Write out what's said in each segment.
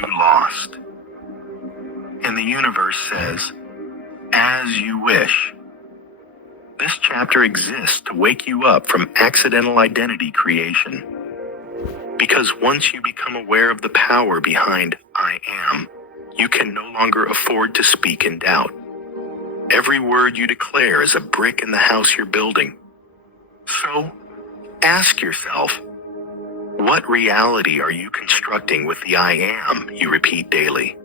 too lost. And the universe says, as you wish. This chapter exists to wake you up from accidental identity creation. Because once you become aware of the power behind I am, you can no longer afford to speak in doubt. Every word you declare is a brick in the house you're building. So, ask yourself, what reality are you constructing with the I am you repeat daily?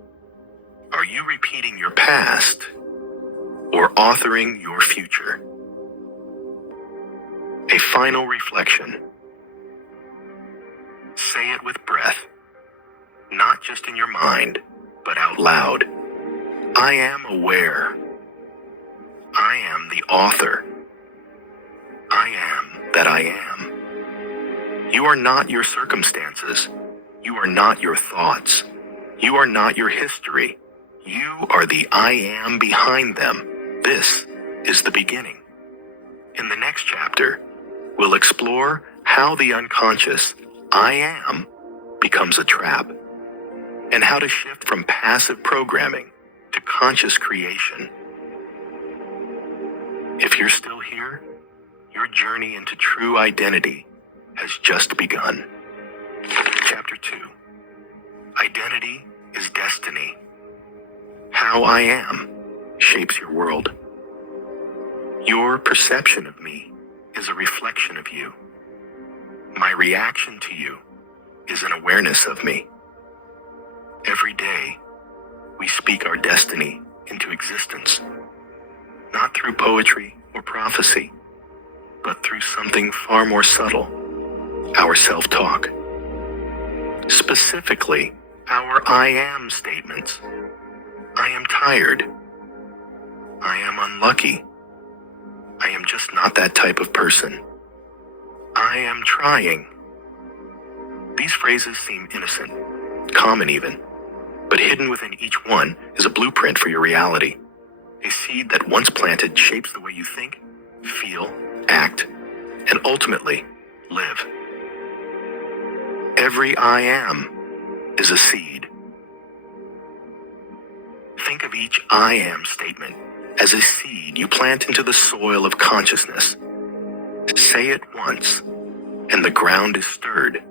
Are you repeating your past or authoring your future? A final reflection. Say it with breath, not just in your mind, but out loud. I am aware. I am the author. I am that I am. You are not your circumstances. You are not your thoughts. You are not your history. You are the I am behind them. This is the beginning. In the next chapter, we'll explore how the unconscious I am becomes a trap, and how to shift from passive programming to conscious creation. If you're still here, your journey into true identity has just begun. Chapter 2. Identity is destiny. How I am shapes your world. Your perception of me is a reflection of you. My reaction to you is an awareness of me. Every day, we speak our destiny into existence, not through poetry or prophecy, but through something far more subtle, our self-talk. Specifically, our I am statements. I am tired. I am unlucky. I am just not that type of person. I am trying. These phrases seem innocent, common even, but hidden within each one is a blueprint for your reality. A seed that once planted shapes the way you think, feel, act, and ultimately live. Every I am is a seed. Think of each I am statement as a seed you plant into the soil of consciousness. Say it once, and the ground is stirred.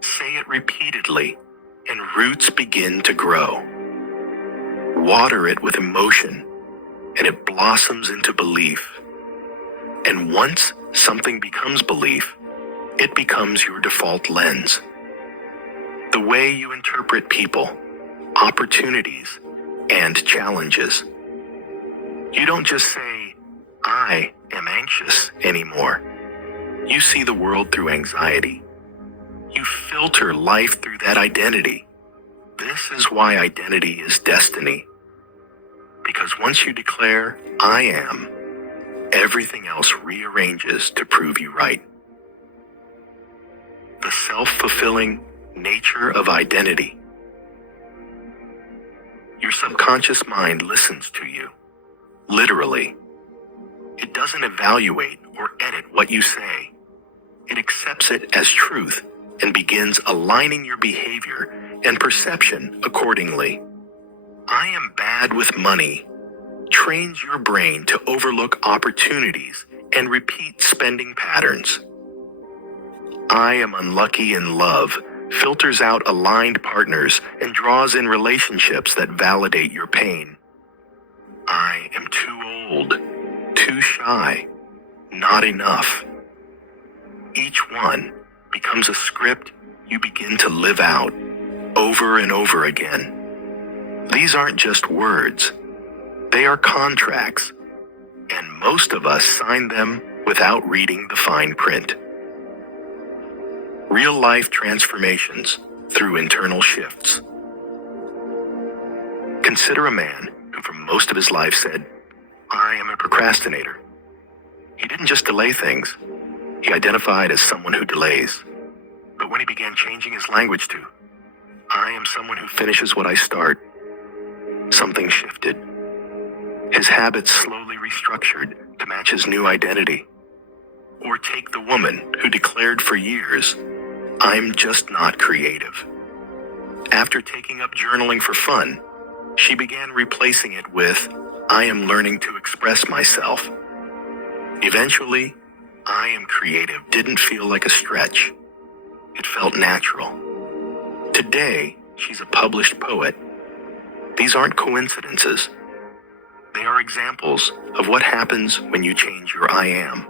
Say it repeatedly, and roots begin to grow. Water it with emotion, and it blossoms into belief. And once something becomes belief, it becomes your default lens. The way you interpret people, opportunities, and challenges. You don't just say, I am anxious anymore. You see the world through anxiety. You filter life through that identity. This is why identity is destiny. Because once you declare, I am, everything else rearranges to prove you right. The self-fulfilling nature of identity. Your subconscious mind listens to you, literally. It doesn't evaluate or edit what you say. It accepts it as truth and begins aligning your behavior and perception accordingly. I am bad with money trains your brain to overlook opportunities and repeat spending patterns. I am unlucky in love filters out aligned partners and draws in relationships that validate your pain. I am too old, too shy, not enough. Each one becomes a script you begin to live out over and over again. These aren't just words. They are contracts, and most of us sign them without reading the fine print. Real-life transformations through internal shifts. Consider a man who for most of his life said, I am a procrastinator. He didn't just delay things. He identified as someone who delays. But when he began changing his language to, I am someone who finishes what I start, something shifted. His habits slowly restructured to match his new identity. Or take the woman who declared for years, I'm just not creative. After taking up journaling for fun, she began replacing it with, I am learning to express myself. Eventually, I am creative didn't feel like a stretch. It felt natural. Today, she's a published poet. These aren't coincidences. They are examples of what happens when you change your I am.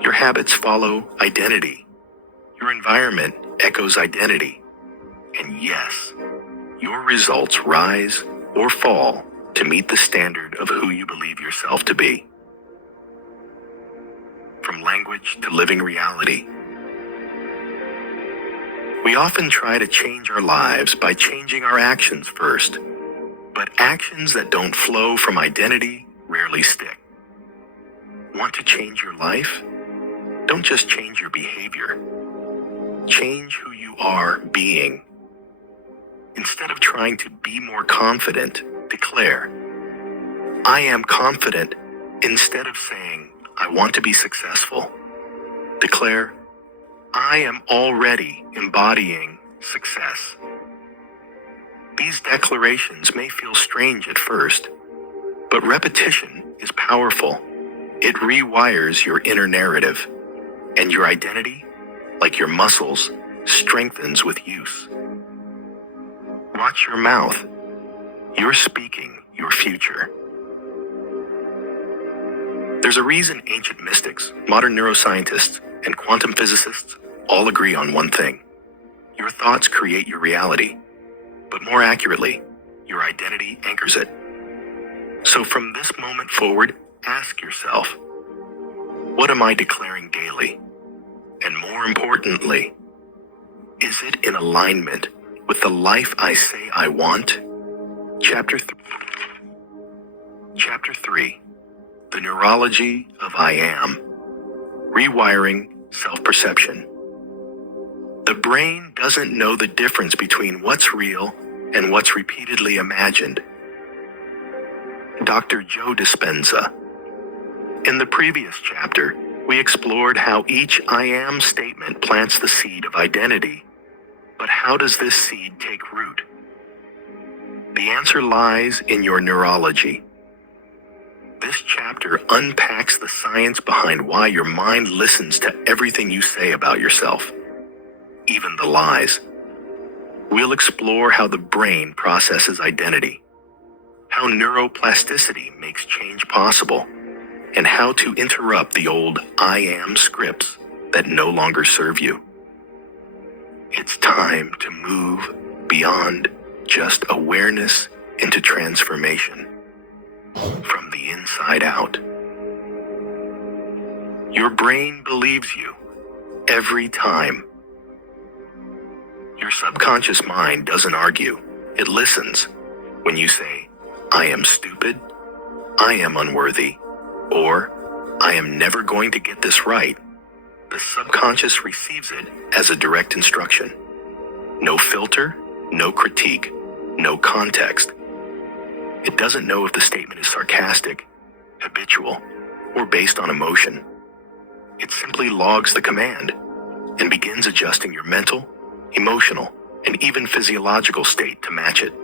Your habits follow identity. Your environment echoes identity. And yes, your results rise or fall to meet the standard of who you believe yourself to be. From language to living reality. We often try to change our lives by changing our actions first, but actions that don't flow from identity rarely stick. Want to change your life? Don't just change your behavior. Change who you are being. Instead of trying to be more confident, declare, I am confident. Instead of saying, I want to be successful, declare, I am already embodying success. These declarations may feel strange at first, but repetition is powerful. It rewires your inner narrative, and your identity, like your muscles, strengthens with use. Watch your mouth. You're speaking your future. There's a reason ancient mystics, modern neuroscientists, and quantum physicists all agree on one thing. Your thoughts create your reality, but more accurately, your identity anchors it. So from this moment forward, ask yourself, what am I declaring daily? And more importantly, is it in alignment with the life I say I want? Chapter 3, The Neurology of I Am, Rewiring Self-Perception. The brain doesn't know the difference between what's real and what's repeatedly imagined. Dr. Joe Dispenza. In the previous chapter, we explored how each I am statement plants the seed of identity. But how does this seed take root? The answer lies in your neurology. This chapter unpacks the science behind why your mind listens to everything you say about yourself, even the lies. We'll explore how the brain processes identity, how neuroplasticity makes change possible, and how to interrupt the old I am scripts that no longer serve you. It's time to move beyond just awareness into transformation, from the inside out. Your brain believes you every time. Your subconscious mind doesn't argue, it listens. When you say, I am stupid, I am unworthy, or I am never going to get this right, the subconscious receives it as a direct instruction. No filter, no critique, no context. It doesn't know if the statement is sarcastic, habitual, or based on emotion. It simply logs the command and begins adjusting your mental, emotional, and even physiological state to match it.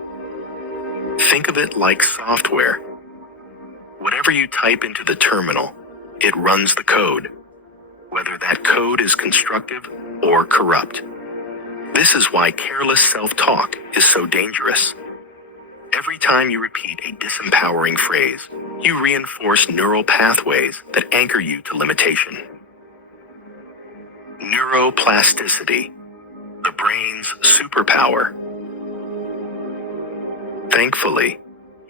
Think of it like software. Whatever you type into the terminal, it runs the code, whether that code is constructive or corrupt. This is why careless self-talk is so dangerous. Every time you repeat a disempowering phrase, you reinforce neural pathways that anchor you to limitation. Neuroplasticity, the brain's superpower. Thankfully,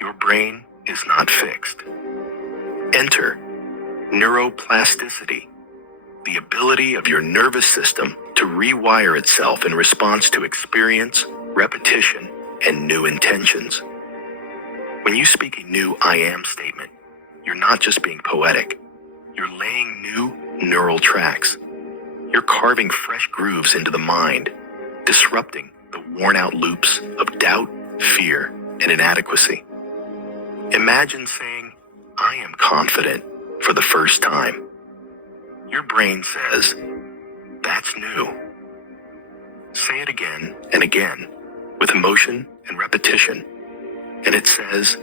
your brain is not fixed. Enter neuroplasticity, the ability of your nervous system to rewire itself in response to experience, repetition, and new intentions. When you speak a new I am statement, you're not just being poetic. You're laying new neural tracks. You're carving fresh grooves into the mind, disrupting the worn-out loops of doubt, fear, and inadequacy. Imagine saying, I am confident for the first time. Your brain says, that's new. Say it again and again with emotion and repetition, and it says,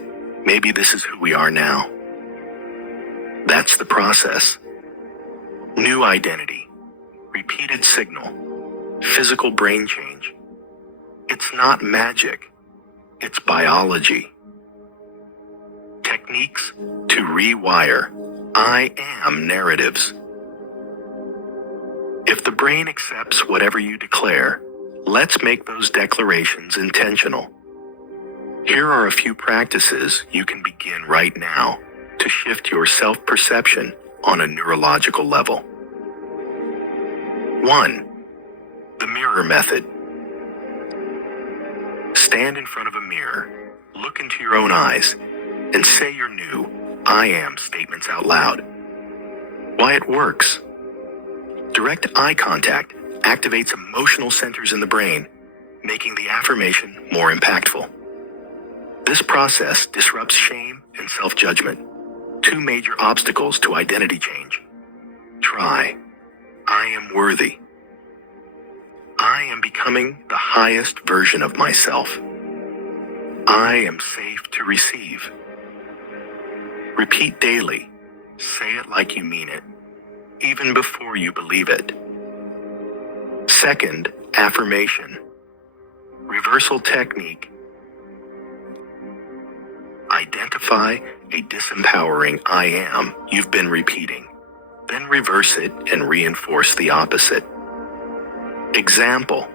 maybe this is who we are now. That's the process. New identity, repeated signal, physical brain change. It's not magic, it's biology. Techniques to rewire I am narratives. If the brain accepts whatever you declare, let's make those declarations intentional. Here are a few practices you can begin right now to shift your self-perception on a neurological level. 1. The mirror method. Stand in front of a mirror, look into your own eyes, and say your new I am statements out loud. Why it works. Direct eye contact activates emotional centers in the brain, making the affirmation more impactful. This process disrupts shame and self-judgment, two major obstacles to identity change. Try. I am worthy. I am becoming the highest version of myself. I am safe to receive. Repeat daily. Say it like you mean it, even before you believe it. Second, affirmation. Reversal technique. Identify a disempowering I am you've been repeating. Then reverse it and reinforce the opposite. Example.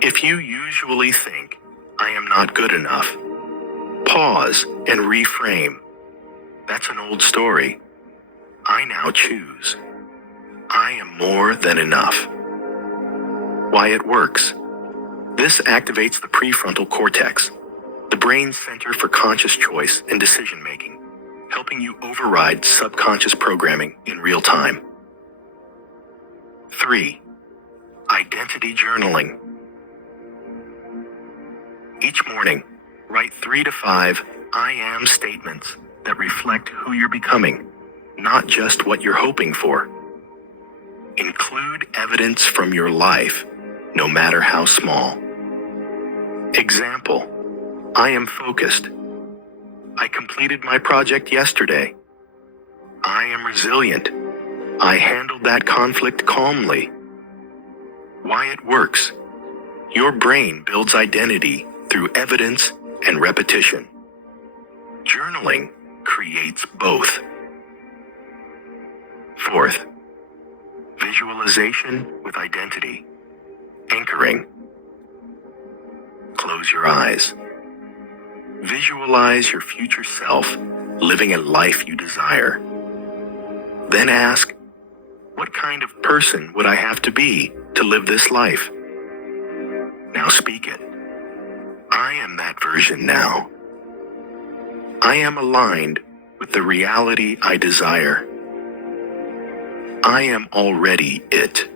If you usually think, I am not good enough, pause and reframe. That's an old story. I now choose. I am more than enough. Why it works. This activates the prefrontal cortex, the brain's center for conscious choice and decision-making, helping you override subconscious programming in real time. 3. Identity journaling. Each morning, write 3 to 5 I am statements that reflect who you're becoming, not just what you're hoping for. Include evidence from your life, no matter how small. Example. I am focused. I completed my project yesterday. I am resilient. I handled that conflict calmly. Why it works. Your brain builds identity through evidence and repetition. Journaling creates both. Fourth, visualization with identity. Anchoring. Close your eyes. Visualize your future self living a life you desire. Then ask, what kind of person would I have to be to live this life? Now speak it. I am that version now. I am aligned with the reality I desire. I am already it.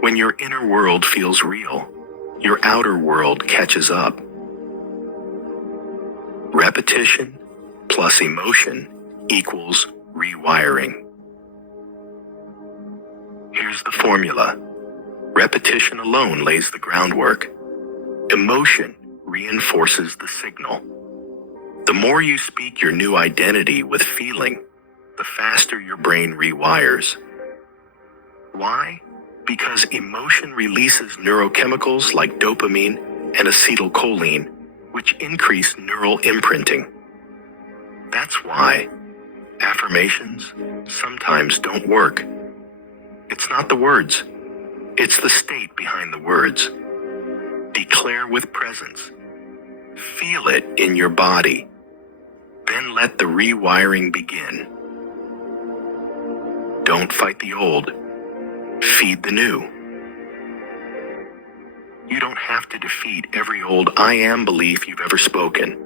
When your inner world feels real, your outer world catches up. Repetition plus emotion equals rewiring. Here's the formula. Repetition alone lays the groundwork. Emotion reinforces the signal. The more you speak your new identity with feeling, the faster your brain rewires. Why? Because emotion releases neurochemicals like dopamine and acetylcholine, which increase neural imprinting. That's why affirmations sometimes don't work. It's not the words, it's the state behind the words. Declare with presence. Feel it in your body. Then let the rewiring begin. Don't fight the old. Feed the new. You don't have to defeat every old I am belief you've ever spoken.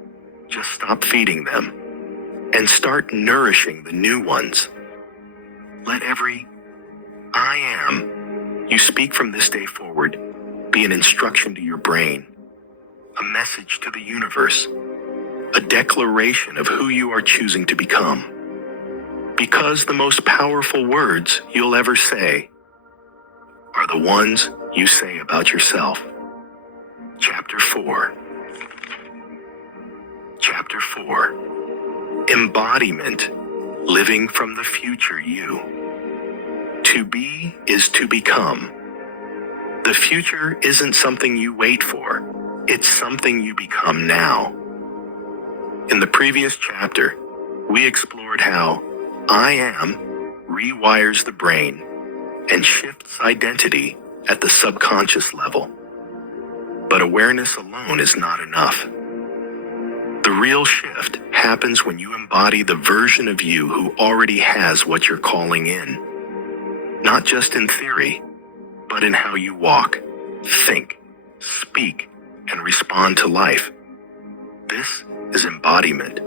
Just stop feeding them and start nourishing the new ones. Let every I am you speak from this day forward be an instruction to your brain, a message to the universe, a declaration of who you are choosing to become. Because the most powerful words you'll ever say are the ones you say about yourself. Chapter 4. Chapter 4. Embodiment, living from the future you. To be is to become. The future isn't something you wait for, it's something you become now. In the previous chapter, we explored how I am rewires the brain and shifts identity at the subconscious level. But awareness alone is not enough. The real shift happens when you embody the version of you who already has what you're calling in. Not just in theory, but in how you walk, think, speak, and respond to life. This is embodiment.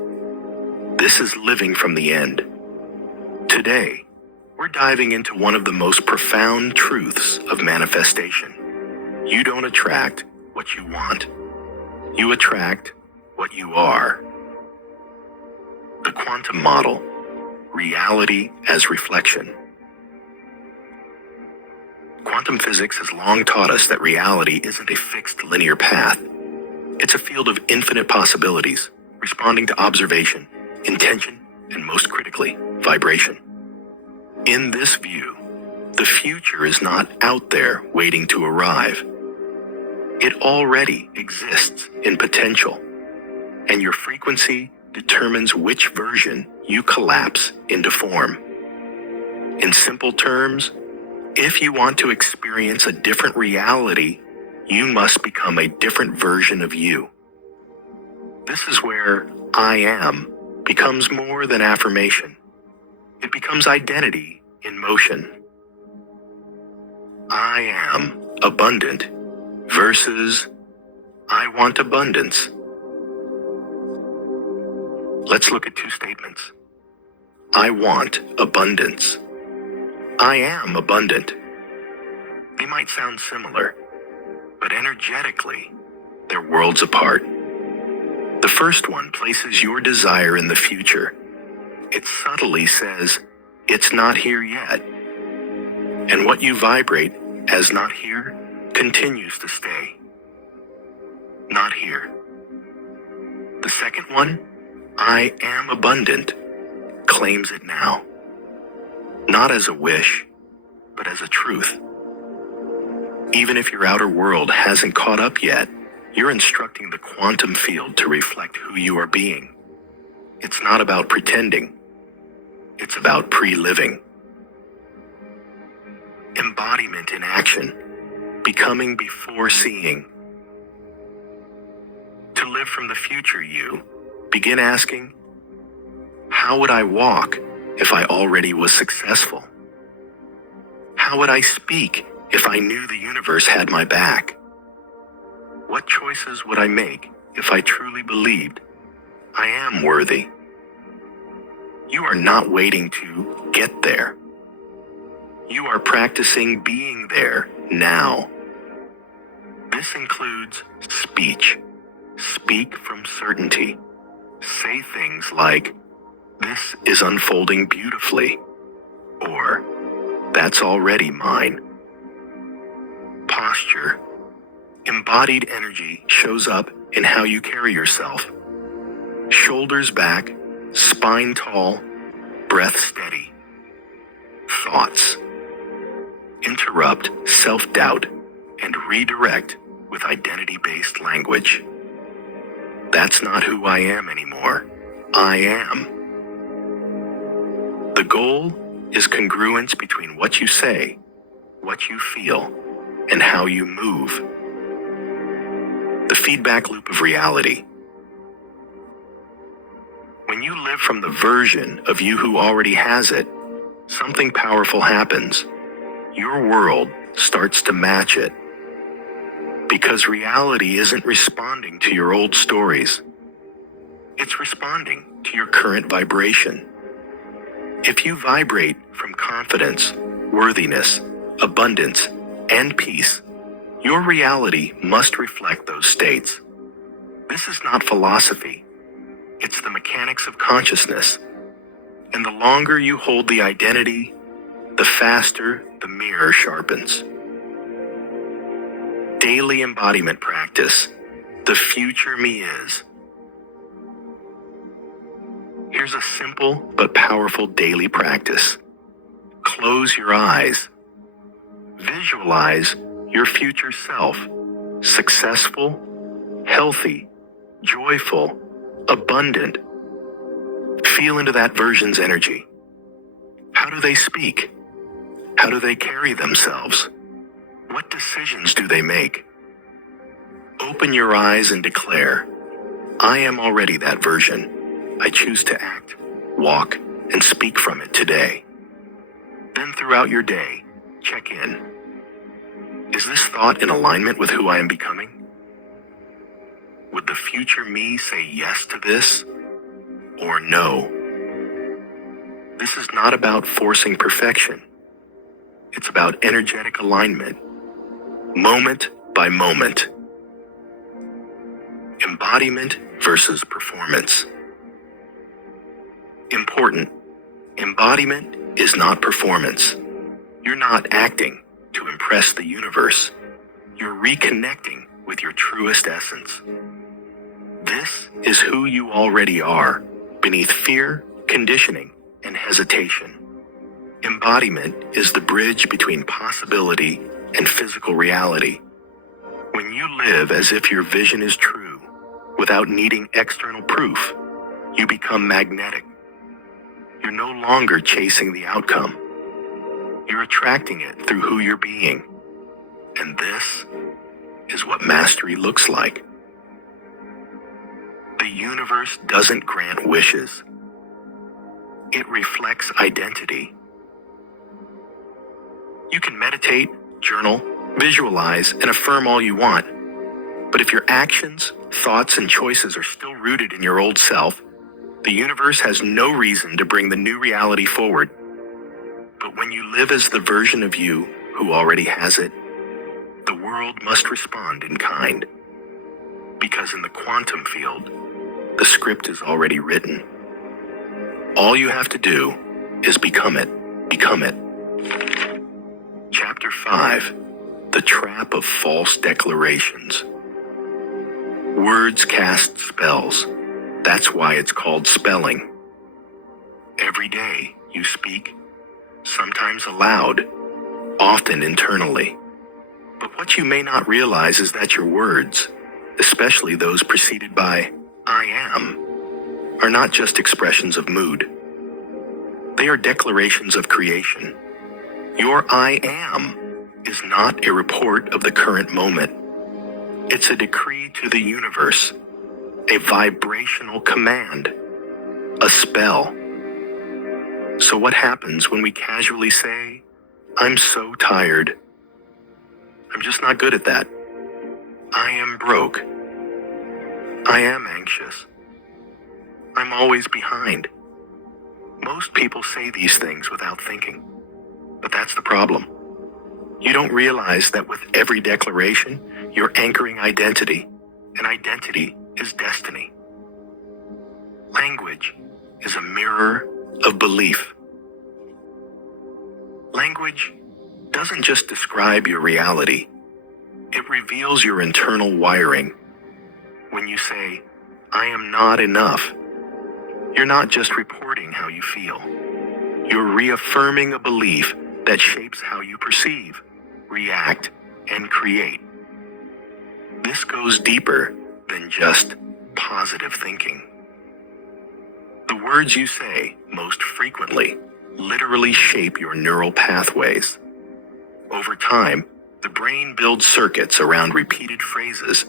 This is living from the end. Today, we're diving into one of the most profound truths of manifestation. You don't attract what you want. You attract what you are. The quantum model, reality as reflection. Quantum physics has long taught us that reality isn't a fixed linear path. It's a field of infinite possibilities, responding to observation, intention, and most critically, vibration. In this view, the future is not out there waiting to arrive. It already exists in potential, and your frequency determines which version you collapse into form. In simple terms, if you want to experience a different reality, you must become a different version of you. This is where I am becomes more than affirmation. It becomes identity in motion. I am abundant versus I want abundance. Let's look at two statements. I want abundance. I am abundant. They might sound similar, but energetically, they're worlds apart. The first one places your desire in the future. It subtly says, it's not here yet. And what you vibrate as not here continues to stay. Not here. The second one, I am abundant, claims it now. Not as a wish, but as a truth. Even if your outer world hasn't caught up yet, you're instructing the quantum field to reflect who you are being. It's not about pretending. It's about pre-living. Embodiment in action, becoming before seeing. To live from the future you, begin asking, how would I walk if I already was successful? How would I speak if I knew the universe had my back? What choices would I make if I truly believed I am worthy? You are not waiting to get there. You are practicing being there now. This includes speech. Speak from certainty. Say things like, this is unfolding beautifully, or that's already mine. Posture. Embodied energy shows up in how you carry yourself. Shoulders back, spine tall, breath steady. Thoughts. Interrupt self-doubt and redirect with identity-based language. That's not who I am anymore. I am. The goal is congruence between what you say, what you feel, and how you move. The feedback loop of reality. When you live from the version of you who already has it, something powerful happens. Your world starts to match it. Because reality isn't responding to your old stories. It's responding to your current vibration. If you vibrate from confidence, worthiness, abundance, and peace, your reality must reflect those states. This is not philosophy. It's the mechanics of consciousness. And the longer you hold the identity, the faster the mirror sharpens. Daily embodiment practice. The future me is. Here's a simple but powerful daily practice. Close your eyes. Visualize your future self, successful, healthy, joyful, abundant. Feel into that version's energy. How do they speak? How do they carry themselves? What decisions do they make? Open your eyes and declare, I am already that version. I choose to act, walk, and speak from it today. Then throughout your day, check in. Is this thought in alignment with who I am becoming? Would the future me say yes to this or no? This is not about forcing perfection. It's about energetic alignment, moment by moment. Embodiment versus performance. Important. Embodiment is not performance. You're not acting to impress the universe. You're reconnecting with your truest essence. This is who you already are, beneath fear, conditioning, and hesitation. Embodiment is the bridge between possibility and physical reality. When you live as if your vision is true, without needing external proof, you become magnetic. You're no longer chasing the outcome. You're attracting it through who you're being. And this is what mastery looks like. The universe doesn't grant wishes. It reflects identity. You can meditate, journal, visualize, and affirm all you want. But if your actions, thoughts, and choices are still rooted in your old self, the universe has no reason to bring the new reality forward. But when you live as the version of you who already has it, the world must respond in kind. Because in the quantum field, the script is already written. All you have to do is become it. Become it. Chapter 5. The Trap of False Declarations. Words cast spells. That's why it's called spelling. Every day you speak, sometimes aloud, often internally. But what you may not realize is that your words, especially those preceded by I am, are not just expressions of mood. They are declarations of creation. Your I am is not a report of the current moment. It's a decree to the universe, a vibrational command, a spell. So what happens when we casually say, I'm so tired? I'm just not good at that. I am broke. I am anxious. I'm always behind. Most people say these things without thinking, but that's the problem. You don't realize that with every declaration, you're anchoring identity, and identity is destiny. Language is a mirror of belief. Language doesn't just describe your reality, it reveals your internal wiring. When you say, I am not enough, you're not just reporting how you feel. You're reaffirming a belief that shapes how you perceive, react, and create. This goes deeper than just positive thinking. The words you say most frequently literally shape your neural pathways. Over time, the brain builds circuits around repeated phrases,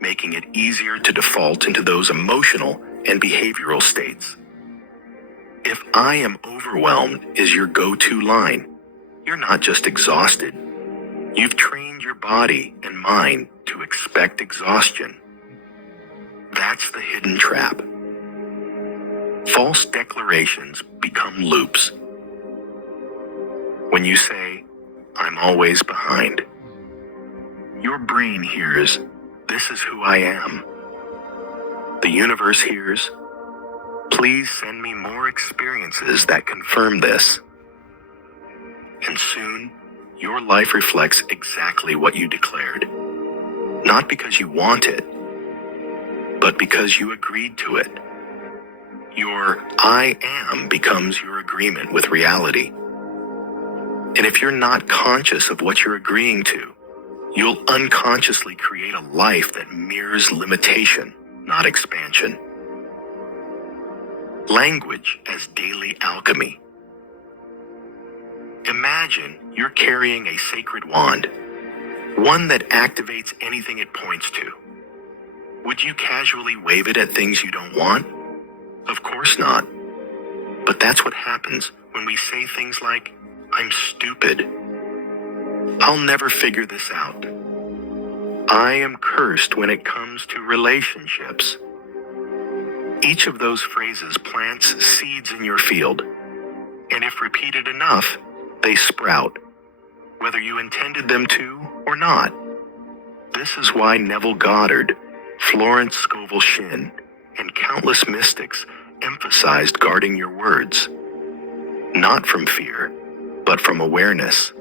making it easier to default into those emotional and behavioral states. If I am overwhelmed is your go-to line, you're not just exhausted. You've trained your body and mind to expect exhaustion. That's the hidden trap. False declarations become loops. When you say, I'm always behind, your brain hears, this is who I am. The universe hears, please send me more experiences that confirm this. And soon, your life reflects exactly what you declared. not because you want it, but because you agreed to it. Your I am becomes your agreement with reality. And if you're not conscious of what you're agreeing to, you'll unconsciously create a life that mirrors limitation, not expansion. Language as daily alchemy. Imagine you're carrying a sacred wand, one that activates anything it points to. Would you casually wave it at things you don't want? Of course not. But that's what happens when we say things like, "I'm stupid. I'll never figure this out. I am cursed when it comes to relationships." Each of those phrases plants seeds in your field, and if repeated enough, they sprout, whether you intended them to or not. This is why Neville Goddard, Florence Scovel Shinn, and countless mystics emphasized guarding your words, not from fear, but from awareness.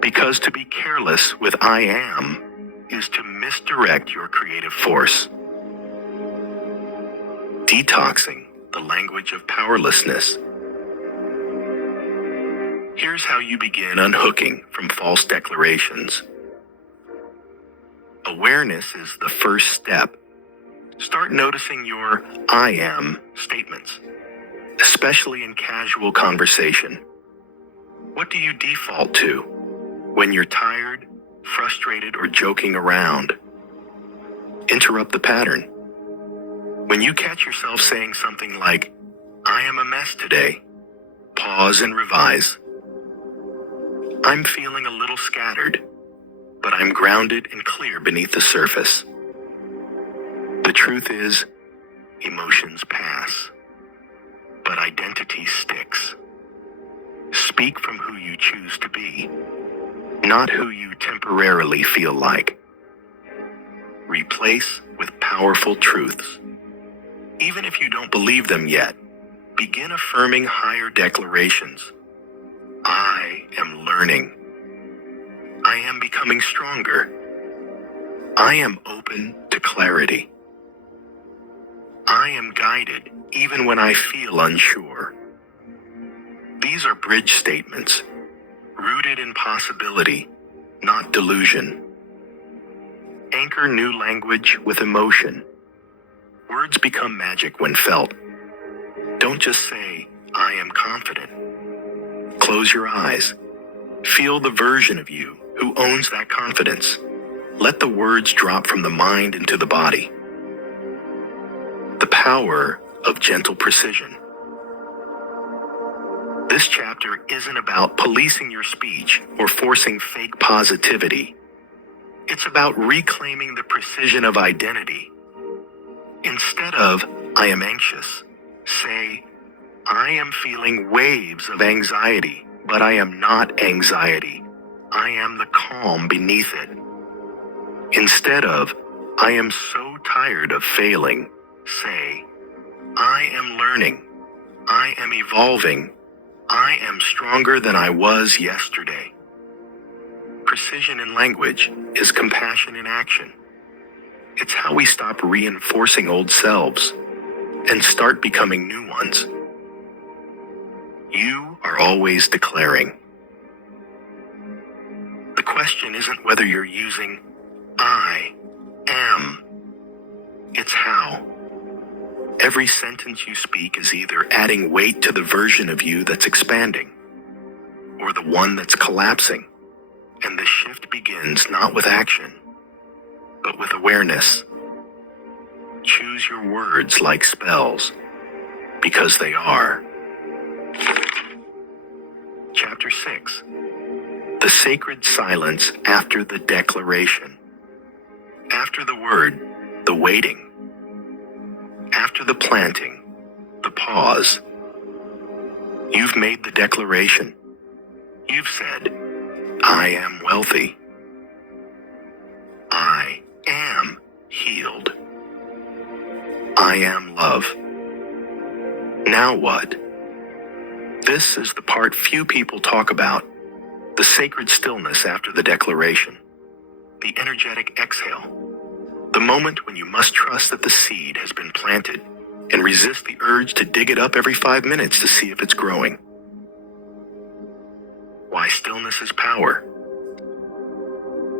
Because to be careless with I am is to misdirect your creative force. Detoxing the language of powerlessness. Here's how you begin unhooking from false declarations. Awareness is the first step. Start noticing your I am statements, especially in casual conversation. What do you default to when you're tired, frustrated, or joking around? Interrupt the pattern. When you catch yourself saying something like, "I am a mess today," pause and revise. "I'm feeling a little scattered, but I'm grounded and clear beneath the surface." The truth is, emotions pass, but identity sticks. Speak from who you choose to be, not who you temporarily feel like. Replace with powerful truths. Even if you don't believe them yet, begin affirming higher declarations. I am learning. I am becoming stronger. I am open to clarity. I am guided even when I feel unsure. These are bridge statements, rooted in possibility, not delusion. Anchor new language with emotion. Words become magic when felt. Don't just say, "I am confident." Close your eyes. Feel the version of you who owns that confidence. Let the words drop from the mind into the body. The power of gentle precision. This chapter isn't about policing your speech or forcing fake positivity. It's about reclaiming the precision of identity. Instead of, "I am anxious," say, "I am feeling waves of anxiety, but I am not anxiety. I am the calm beneath it." Instead of, "I am so tired of failing," say, "I am learning. I am evolving. I am stronger than I was yesterday." Precision in language is compassion in action. It's how we stop reinforcing old selves and start becoming new ones. You are always declaring. The question isn't whether you're using I am. It's how. Every sentence you speak is either adding weight to the version of you that's expanding or the one that's collapsing. And the shift begins not with action, but with awareness. Choose your words like spells, because they are. Chapter 6. The sacred silence after the declaration. After the word, the waiting. After the planting, the pause. You've made the declaration. You've said, "I am wealthy. I am healed. I am love." Now what? This is the part few people talk about, the sacred stillness after the declaration. the energetic exhale, the moment when you must trust that the seed has been planted and resist the urge to dig it up every 5 minutes to see if it's growing. Why stillness is power.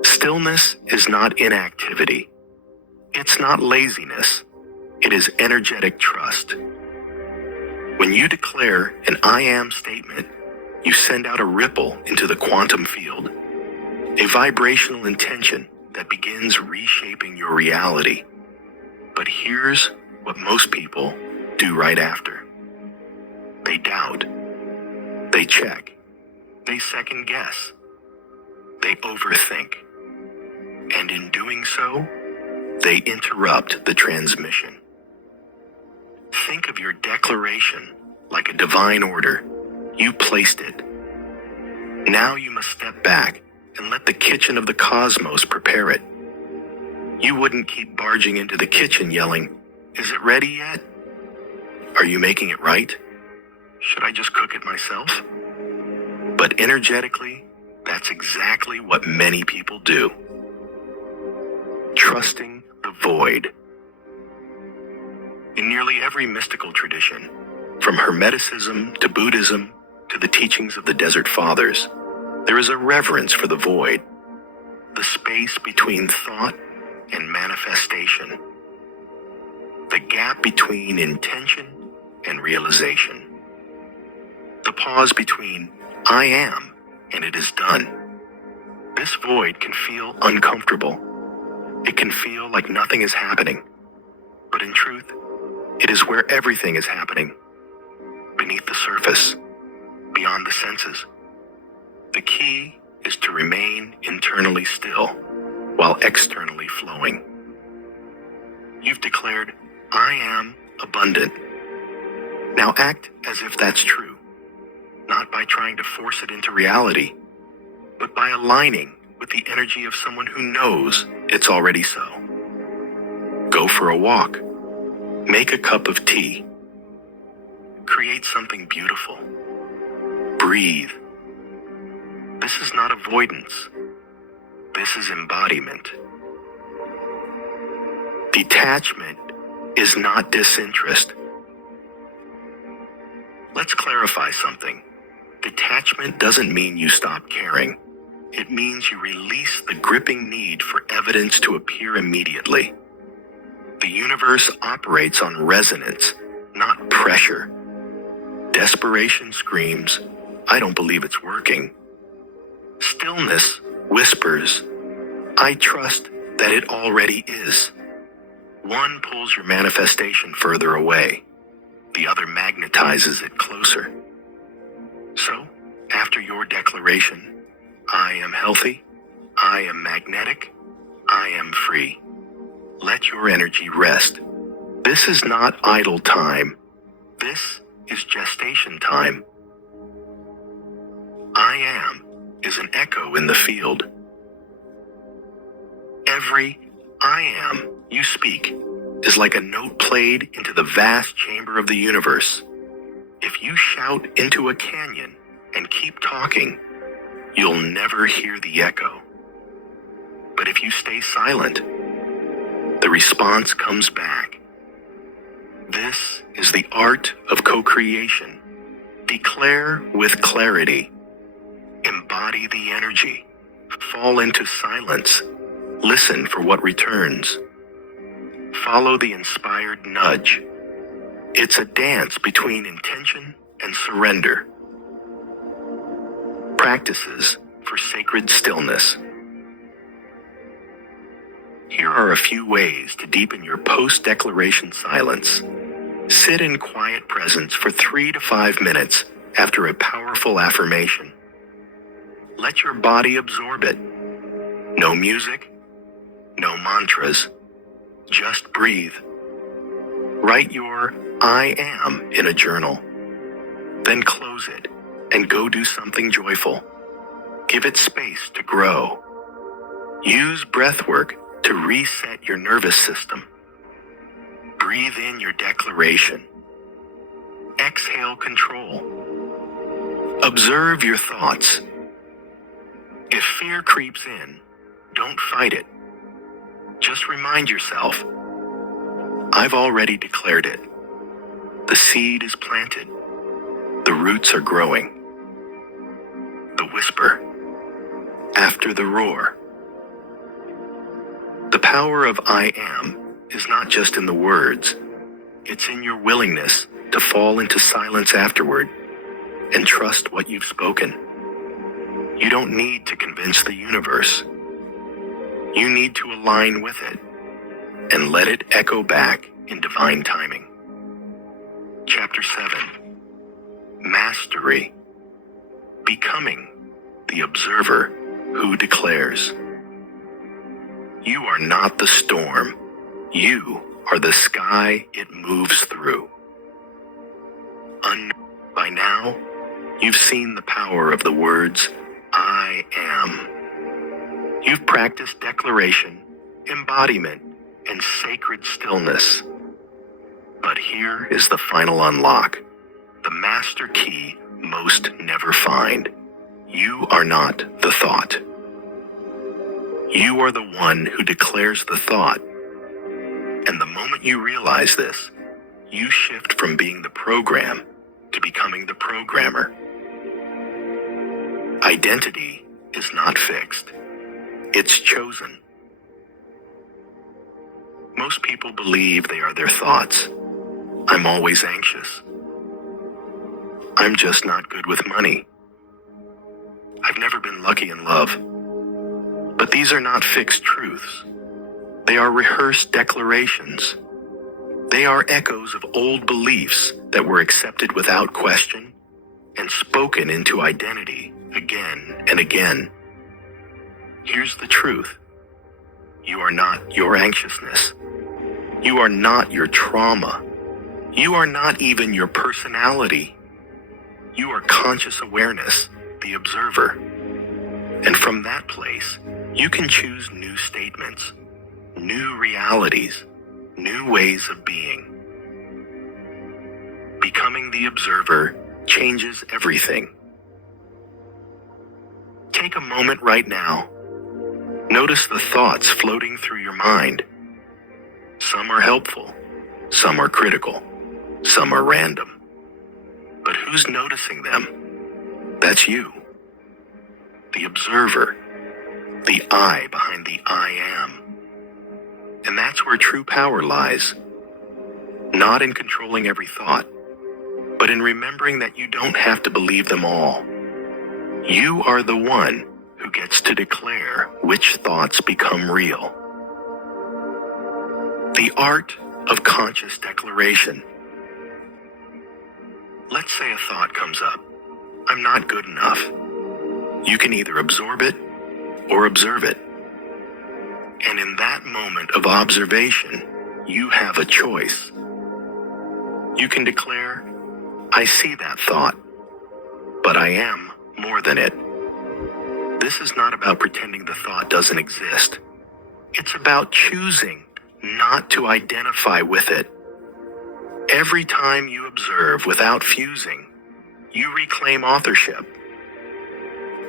Stillness is not inactivity. It's not laziness. It is energetic trust. When you declare an I am statement, you send out a ripple into the quantum field, a vibrational intention that begins reshaping your reality. But here's what most people do right after. They doubt. They check. They second guess. They overthink. And in doing so, they interrupt the transmission. Think of your declaration like a divine order. You placed it. Now you must step back and let the kitchen of the cosmos prepare it. You wouldn't keep barging into the kitchen yelling, "Is it ready yet? Are you making it right? Should I just cook it myself?" But energetically, that's exactly what many people do. Trusting the void. In nearly every mystical tradition, from Hermeticism to Buddhism to the teachings of the Desert Fathers, there is a reverence for the void, the space between thought and manifestation, the gap between intention and realization, the pause between I am and it is done. This void can feel uncomfortable. It can feel like nothing is happening. But in truth, it is where everything is happening. Beneath the surface, beyond the senses. The key is to remain internally still while externally flowing. You've declared, I am abundant. Now act as if that's true, not by trying to force it into reality, but by aligning with the energy of someone who knows it's already so. Go for a walk. Make a cup of tea. Create something beautiful. Breathe. This is not avoidance. This is embodiment. Detachment is not disinterest. Let's clarify something. Detachment doesn't mean you stop caring. It means you release the gripping need for evidence to appear immediately. The universe operates on resonance, not pressure. Desperation screams, I don't believe it's working. Stillness whispers, I trust that it already is. One pulls your manifestation further away. The other magnetizes it closer. So, after your declaration, I am healthy, I am magnetic, I am free. Let your energy rest. This is not idle time. This is gestation time. I am is an echo in the field. Every I am you speak is like a note played into the vast chamber of the universe. If you shout into a canyon and keep talking, you'll never hear the echo. But if you stay silent, the response comes back. This is the art of co-creation. Declare with clarity. Embody the energy. Fall into silence. Listen for what returns. Follow the inspired nudge. It's a dance between intention and surrender. Practices for sacred stillness. Here are a few ways to deepen your post-declaration silence. Sit in quiet presence for 3 to 5 minutes after a powerful affirmation. Let your body absorb it. No music, no mantras, just breathe. Write your I am in a journal. Then close it and go do something joyful. Give it space to grow. Use breath work to reset your nervous system. Breathe in your declaration. Exhale control. Observe your thoughts. If fear creeps in, Don't fight it. Just remind yourself, I've already declared it. The seed is planted. The roots are growing. The whisper, after the roar. The power of I am is not just in the words. It's in your willingness to fall into silence afterward and trust what you've spoken. You don't need to convince the universe. You need to align with it and let it echo back in divine timing. Chapter 7. Mastery. Becoming the observer who declares. You are not the storm. You are the sky it moves through. By now, you've seen the power of the words, I am. You've practiced declaration, embodiment, and sacred stillness. But here is the final unlock, the master key most never find. You are not the thought. You are the one who declares the thought. And the moment you realize this, you shift from being the program to becoming the programmer. Identity is not fixed. It's chosen. Most people believe they are their thoughts. I'm always anxious. I'm just not good with money. I've never been lucky in love. But these are not fixed truths. They are rehearsed declarations. They are echoes of old beliefs that were accepted without question and spoken into identity again and again. Here's the truth. You are not your anxiousness. You are not your trauma. You are not even your personality. You are conscious awareness, the observer. And from that place, you can choose new statements, new realities, new ways of being. Becoming the observer changes everything. Take a moment right now. Notice the thoughts floating through your mind. Some are helpful, some are critical, some are random. But who's noticing them? That's you. The observer, the I behind the I am. And that's where true power lies. Not in controlling every thought, but in remembering that you don't have to believe them all. You are the one who gets to declare which thoughts become real. The art of conscious declaration. Let's say a thought comes up. I'm not good enough. You can either absorb it or observe it. And in that moment of observation, you have a choice. You can declare, I see that thought, but I am more than it. This is not about pretending the thought doesn't exist. It's about choosing not to identify with it. Every time you observe without fusing, you reclaim authorship.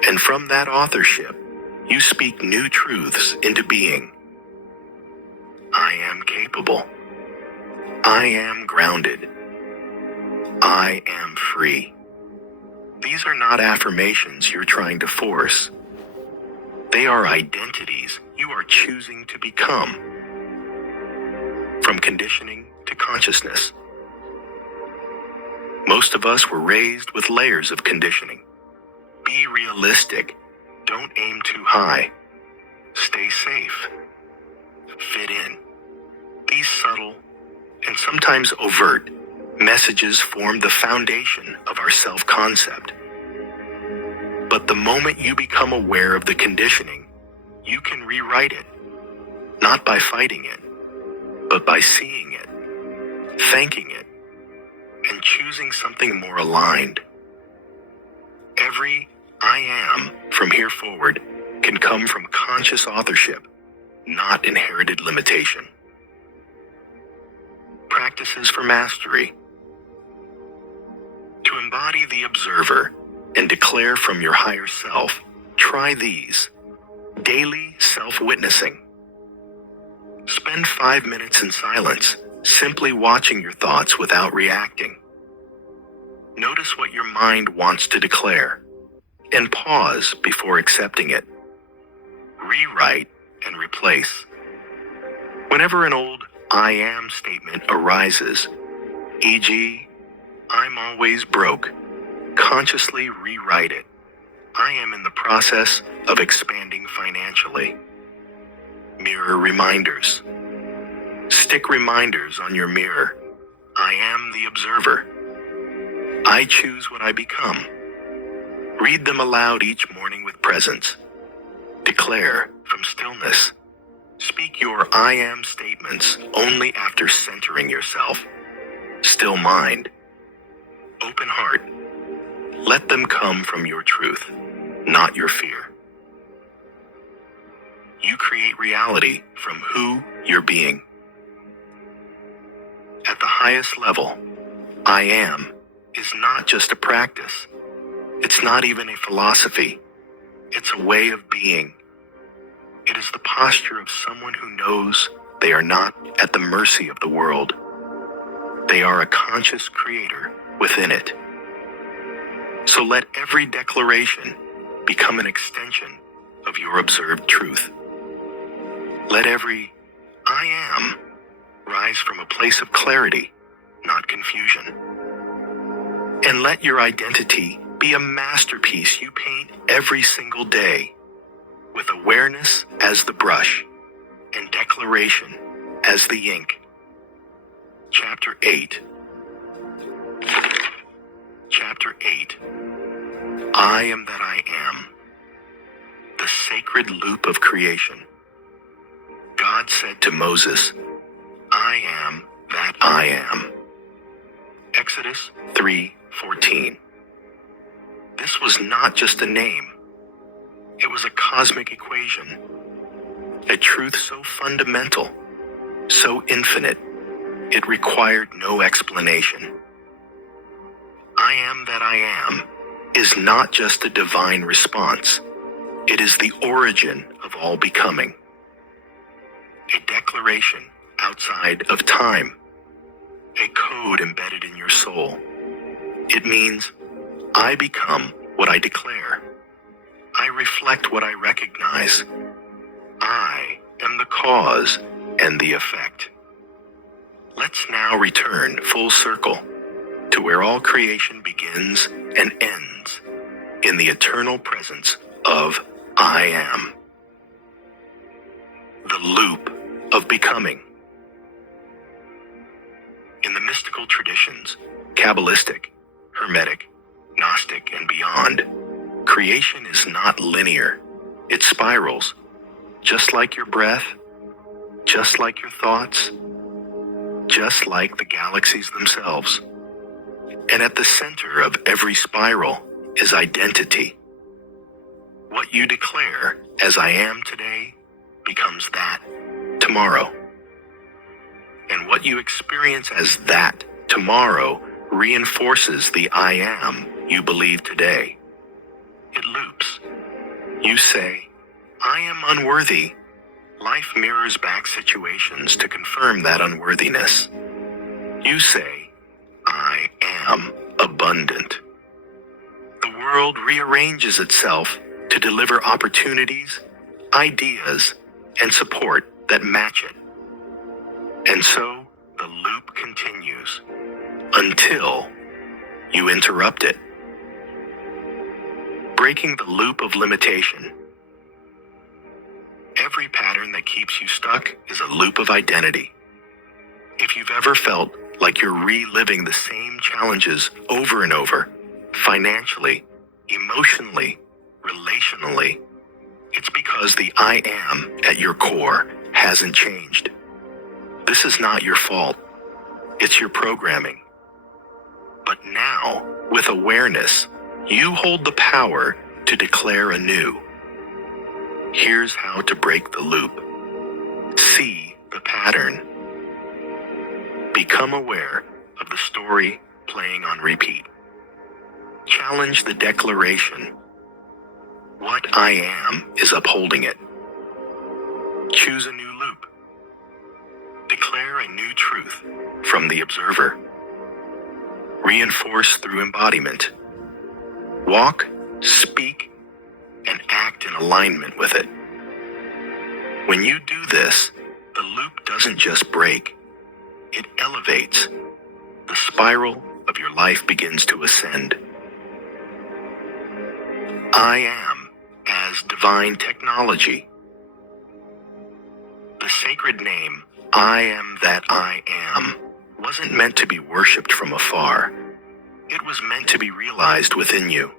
And from that authorship, you speak new truths into being. I am capable. I am grounded. I am free. These are not affirmations you're trying to force. They are identities you are choosing to become. From conditioning to consciousness. Most of us were raised with layers of conditioning. Be realistic. Don't aim too high. Stay safe. Fit in. These subtle and sometimes overt messages form the foundation of our self-concept. But the moment you become aware of the conditioning, you can rewrite it, not by fighting it, but by seeing it, thanking it, and choosing something more aligned. Every I am from here forward can come from conscious authorship, not inherited limitation. Practices for mastery. To embody the observer and declare from your higher self, try these. Daily self-witnessing. Spend 5 minutes in silence, simply watching your thoughts without reacting. Notice what your mind wants to declare, and pause before accepting it. Rewrite and replace. Whenever an old "I am" statement arises, e.g., "I'm always broke," consciously rewrite it. "I am in the process of expanding financially." Mirror reminders. Stick reminders on your mirror. "I am the observer." "I choose what I become." Read them aloud each morning with presence. Declare from stillness. Speak your "I am" statements only after centering yourself. Still mind. Open heart. Let them come from your truth, not your fear. You create reality from who you're being. At the highest level, "I am" is not just a practice. It's not even a philosophy. It's a way of being. It is the posture of someone who knows they are not at the mercy of the world. They are a conscious creator within it. So let every declaration become an extension of your observed truth. Let every "I am" rise from a place of clarity, not confusion. And let your identity be a masterpiece you paint every single day, with awareness as the brush and declaration as the ink. Chapter 8. Chapter 8. I am that I am. The sacred loop of creation. God said to Moses, "I am that I am." Exodus 3:14. This was not just a name. It was a cosmic equation. A truth so fundamental, so infinite, it required no explanation. I am that I am is not just a divine response. It is the origin of all becoming. A declaration outside of time. A code embedded in your soul. It means, I become what I declare. I reflect what I recognize. I am the cause and the effect. Let's now return full circle to where all creation begins and ends, in the eternal presence of I am. The loop of becoming. In the mystical traditions, Kabbalistic, Hermetic, Gnostic, and beyond, creation is not linear. It spirals, just like your breath, just like your thoughts, just like the galaxies themselves. And at the center of every spiral is identity. What you declare as I am today becomes that tomorrow. And what you experience as that tomorrow reinforces the I am you believe today. It loops. You say, I am unworthy. Life mirrors back situations to confirm that unworthiness. You say, I am abundant. The world rearranges itself to deliver opportunities, ideas, and support that match it. And so the loop continues until you interrupt it. Breaking the loop of limitation. Every pattern that keeps you stuck is a loop of identity. If you've ever felt like you're reliving the same challenges over and over, financially, emotionally, relationally, it's because the I am at your core hasn't changed. This is not your fault. It's your programming. But now, with awareness, you hold the power to declare anew. Here's how to break the loop. See the pattern. Become aware of the story playing on repeat. Challenge the declaration. What I am is upholding it. Choose a new loop. Declare a new truth from the observer. Reinforce through embodiment. Walk, speak, and act in alignment with it. When you do this, the loop doesn't just break, it elevates. The spiral of your life begins to ascend. I am as divine technology. The sacred name, I am that I am, wasn't meant to be worshipped from afar. It was meant to be realized within you.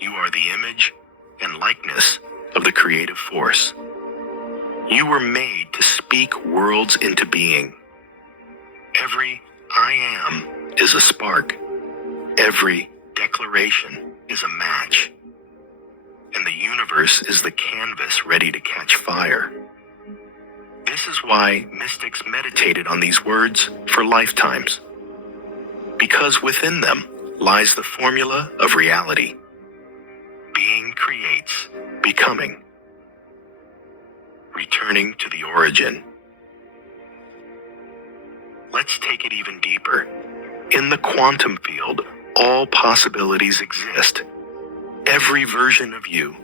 You are the image and likeness of the creative force. You were made to speak worlds into being. Every I am is a spark. Every declaration is a match. And the universe is the canvas ready to catch fire. This is why mystics meditated on these words for lifetimes. Because within them lies the formula of reality. Being creates becoming. Returning to the origin. Let's take it even deeper. In the quantum field, all possibilities exist. Every version of you,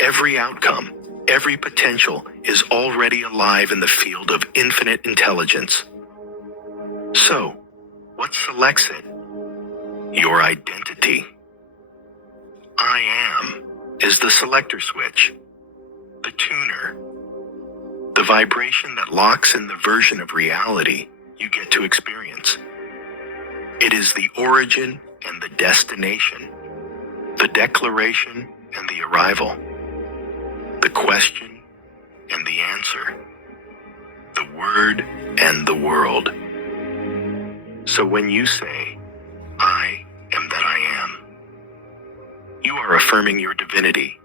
every outcome, every potential is already alive in the field of infinite intelligence. So, what selects it? Your identity. I am is the selector switch, the tuner, the vibration that locks in the version of reality you get to experience. It is the origin and the destination, the declaration and the arrival, the question and the answer, the word and the world. So when you say, I am that I am, you are affirming your divinity.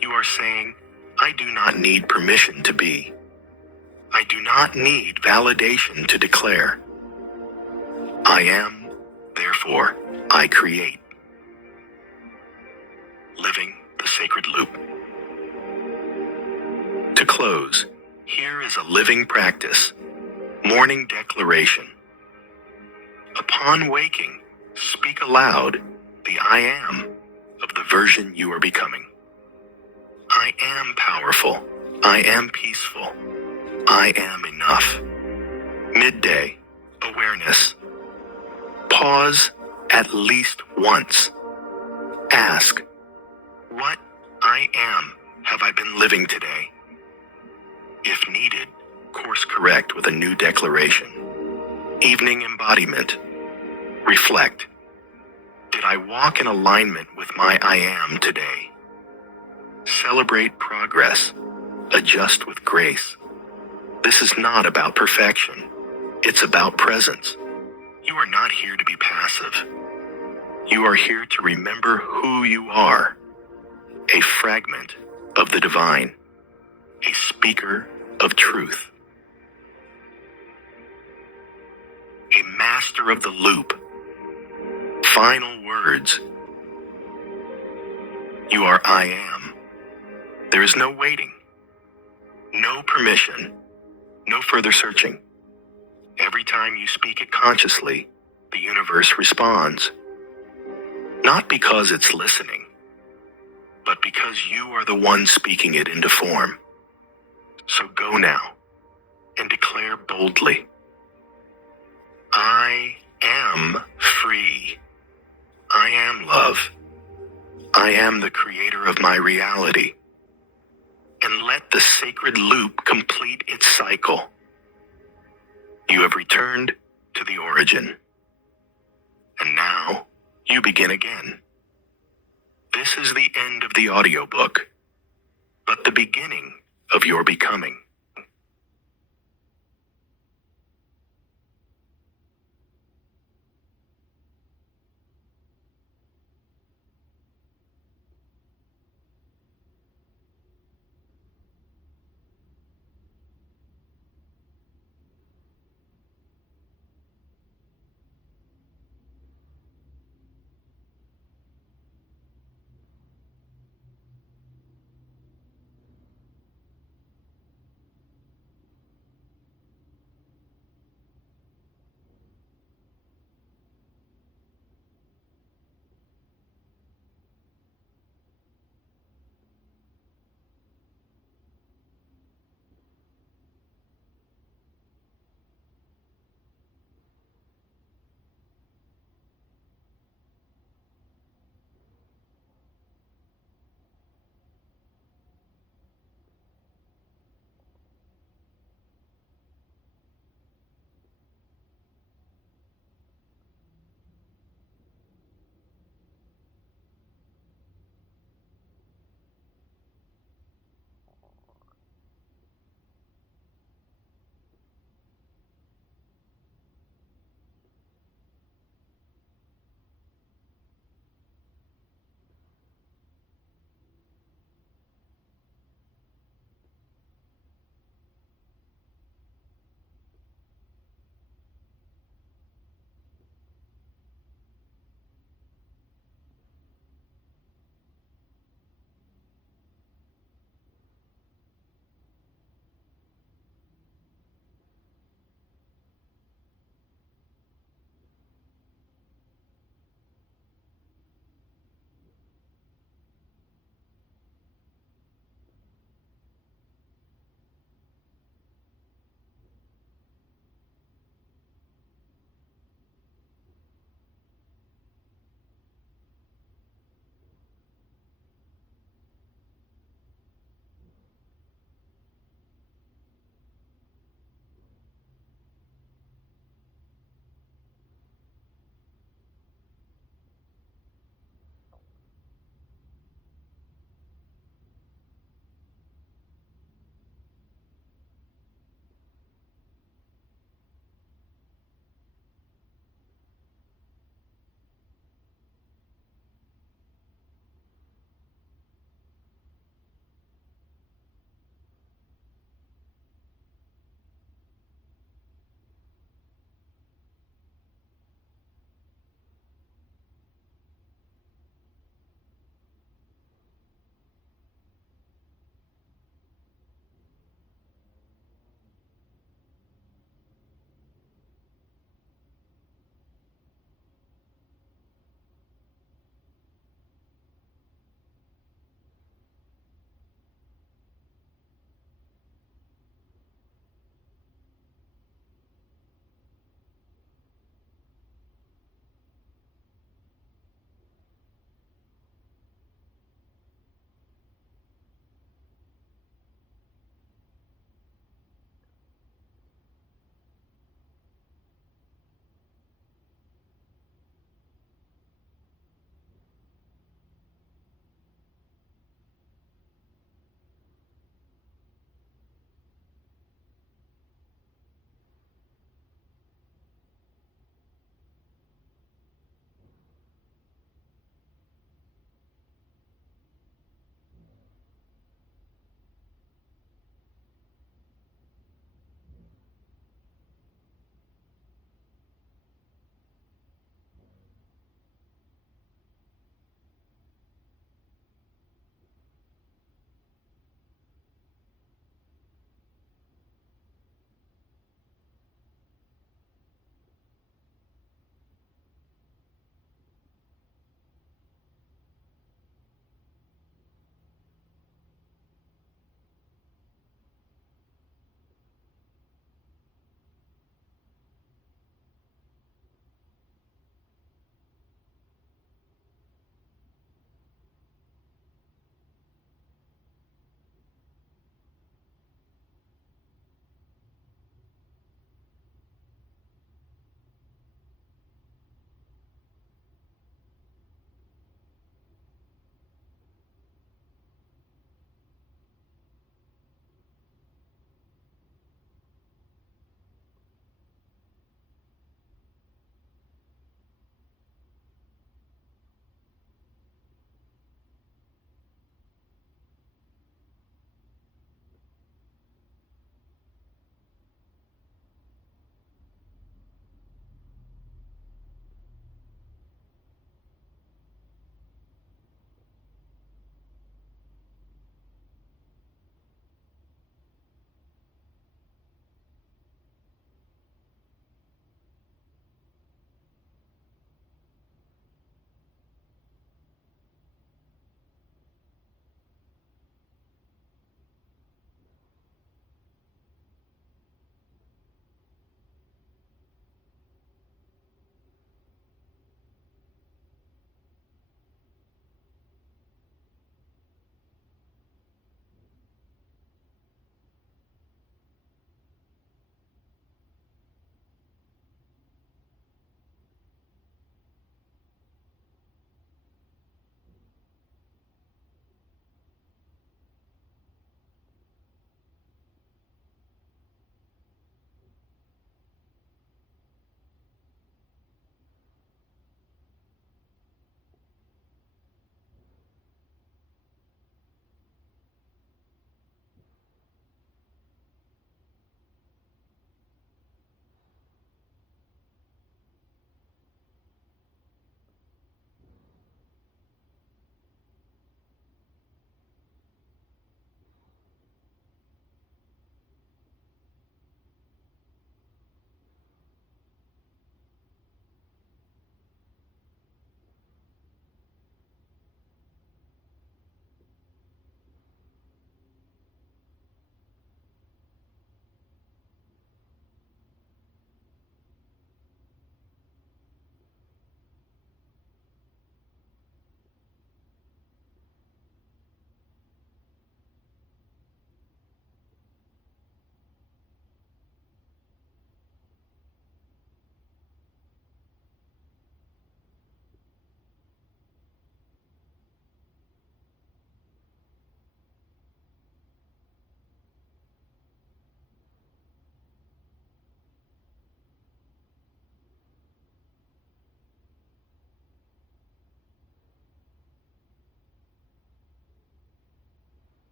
You are saying, I do not need permission to be. I do not need validation to declare. I am, therefore, I create. Living the sacred loop. To close, here is a living practice. Morning declaration. Upon waking, speak aloud the I am of the version you are becoming. I am powerful. I am peaceful. I am enough. Midday, awareness. Pause at least once. Ask, what I am have I been living today? If needed, course correct with a new declaration. Evening embodiment. Reflect. Did I walk in alignment with my I am today? Celebrate progress. Adjust with grace. This is not about perfection. It's about presence. You are not here to be passive. You are here to remember who you are. A fragment of the divine. A speaker of truth. A master of the loop. Final words. You are I am. There is no waiting. No permission. No further searching. Every time you speak it consciously, the universe responds. Not because it's listening, but because you are the one speaking it into form. So go now and declare boldly, I am free. I am love. I am the creator of my reality. And let the sacred loop complete its cycle. You have returned to the origin. And now you begin again. This is the end of the audiobook, but the beginning of your becoming.